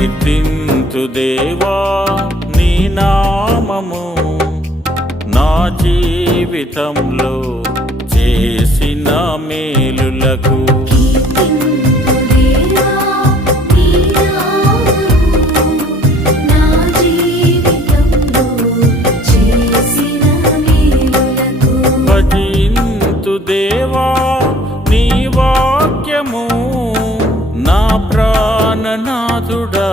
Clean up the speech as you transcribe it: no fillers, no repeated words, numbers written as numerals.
కీర్తింతు దేవా నీ నామము, నా జీవితంలో చేసిన మేలులకు. భజింతు దేవా నీ వాక్యము, నా ప్రాణనాథుడా